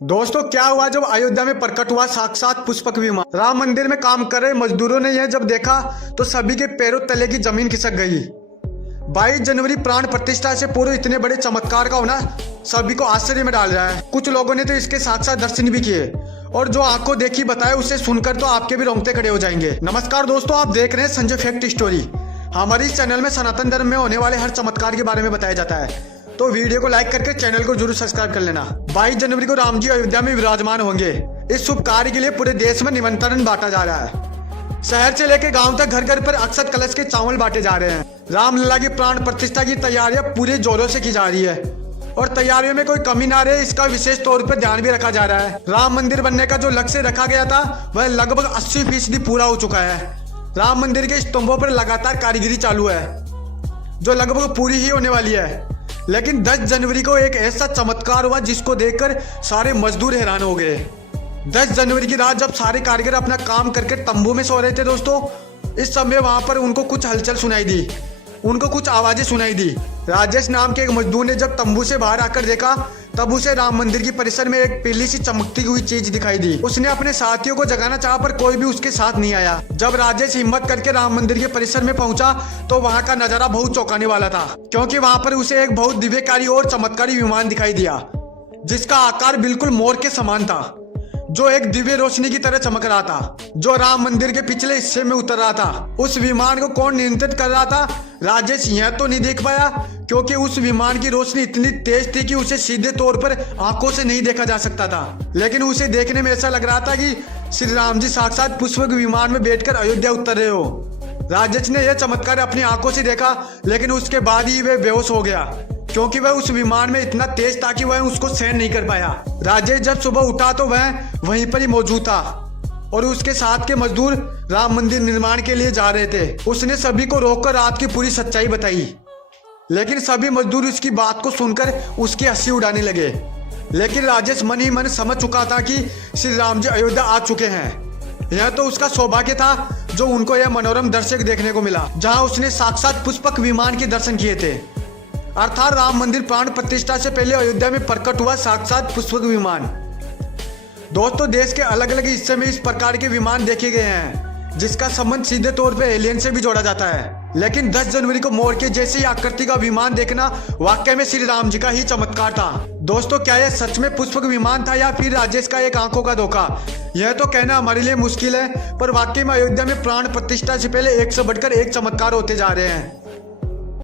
दोस्तों क्या हुआ जब अयोध्या में प्रकट हुआ साक्षात पुष्पक विमान। राम मंदिर में काम कर रहे मजदूरों ने यह जब देखा तो सभी के पैरों तले की जमीन खिसक गई। 22 जनवरी प्राण प्रतिष्ठा से पूर्व इतने बड़े चमत्कार का होना सभी को आश्चर्य में डाल रहा है। कुछ लोगों ने तो इसके साक्षात दर्शन भी किए और जो आंखों देखी बताए उसे सुनकर तो आपके भी रोंगटे खड़े हो जाएंगे। नमस्कार दोस्तों, आप देख रहे हैं संजय फैक्ट स्टोरी। हमारे इस चैनल में सनातन धर्म में होने वाले हर चमत्कार के बारे में बताया जाता है, तो वीडियो को लाइक करके चैनल को जरूर सब्सक्राइब कर लेना। 22 जनवरी को राम जी अयोध्या में विराजमान होंगे। इस शुभ कार्य के लिए पूरे देश में निमंत्रण बांटा जा रहा है। शहर से लेकर गांव तक घर घर पर अक्षत कलश के चावल बांटे जा रहे हैं। रामलला की प्राण प्रतिष्ठा की तैयारियां पूरे जोरों से की जा रही है और तैयारियों में कोई कमी ना रहे इसका विशेष तौर पर ध्यान भी रखा जा रहा है। राम मंदिर बनने का जो लक्ष्य रखा गया था वह लगभग 80% पूरा हो चुका है। राम मंदिर के स्तंभों पर लगातार कारीगरी चालू है जो लगभग पूरी ही होने वाली है। लेकिन 10 जनवरी को एक ऐसा चमत्कार हुआ जिसको देखकर सारे मजदूर हैरान हो गए। 10 जनवरी की रात जब सारे कारीगर अपना काम करके तंबू में सो रहे थे दोस्तों, इस समय वहां पर उनको कुछ हलचल सुनाई दी, उनको कुछ आवाजें सुनाई दी। राजेश नाम के एक मजदूर ने जब तंबू से बाहर आकर देखा तब उसे राम मंदिर की परिसर में एक पीली सी चमकती हुई चीज दिखाई दी। उसने अपने साथियों को जगाना चाहा पर कोई भी उसके साथ नहीं आया। जब राजेश हिम्मत करके राम मंदिर के परिसर में पहुंचा तो वहां का नजारा बहुत चौंकाने वाला था, क्योंकि वहां पर उसे एक बहुत दिव्यकारी और चमत्कारी विमान दिखाई दिया जिसका आकार बिल्कुल मोर के समान था, जो एक दिव्य रोशनी की तरह चमक रहा था, जो राम मंदिर के पिछले हिस्से में उतर रहा था। उस विमान को कौन नियंत्रित कर रहा था राजेश यह तो नहीं देख पाया, क्योंकि उस विमान की रोशनी इतनी तेज थी कि उसे सीधे तौर पर आंखों से नहीं देखा जा सकता था। लेकिन उसे देखने में ऐसा लग रहा था कि श्री राम जी साक्षात पुष्पक विमान में बैठकर अयोध्या उतर रहे हो। राजेश ने यह चमत्कार अपनी आंखों से देखा, लेकिन उसके बाद ही वह बेहोश हो गया, क्योंकि वह उस विमान में इतना तेज था कि वह उसको सहन नहीं कर पाया। राजेश जब सुबह उठा तो वह वहीं पर ही मौजूद था और उसके साथ के मजदूर राम मंदिर निर्माण के लिए जा रहे थे। उसने सभी को रोककर रात की पूरी सच्चाई बताई, लेकिन सभी मजदूर उसकी बात को सुनकर उसकी हंसी उड़ाने लगे। लेकिन राजेश मन ही मन समझ चुका था कि श्री राम जी अयोध्या आ चुके हैं। यह तो उसका सौभाग्य था जो उनको यह मनोरम दृश्य देखने को मिला, जहाँ उसने साक्षात पुष्पक विमान के दर्शन किए थे। अर्थात राम मंदिर प्राण प्रतिष्ठा से पहले अयोध्या में प्रकट हुआ साक्षात पुष्पक विमान। दोस्तों, देश के अलग अलग हिस्से में इस प्रकार के विमान देखे गए हैं जिसका संबंध सीधे तौर पे एलियन से भी जोड़ा जाता है। लेकिन 10 जनवरी को मोर के जैसी आकृति का विमान देखना वाकई में श्री राम जी का ही चमत्कार था। दोस्तों, क्या यह सच में पुष्पक विमान था या फिर राजेश का एक आंखों का धोखा, यह तो कहना हमारे लिए मुश्किल है। पर वाकई में अयोध्या में प्राण प्रतिष्ठा से पहले एक से बढ़कर एक चमत्कार होते जा रहे हैं।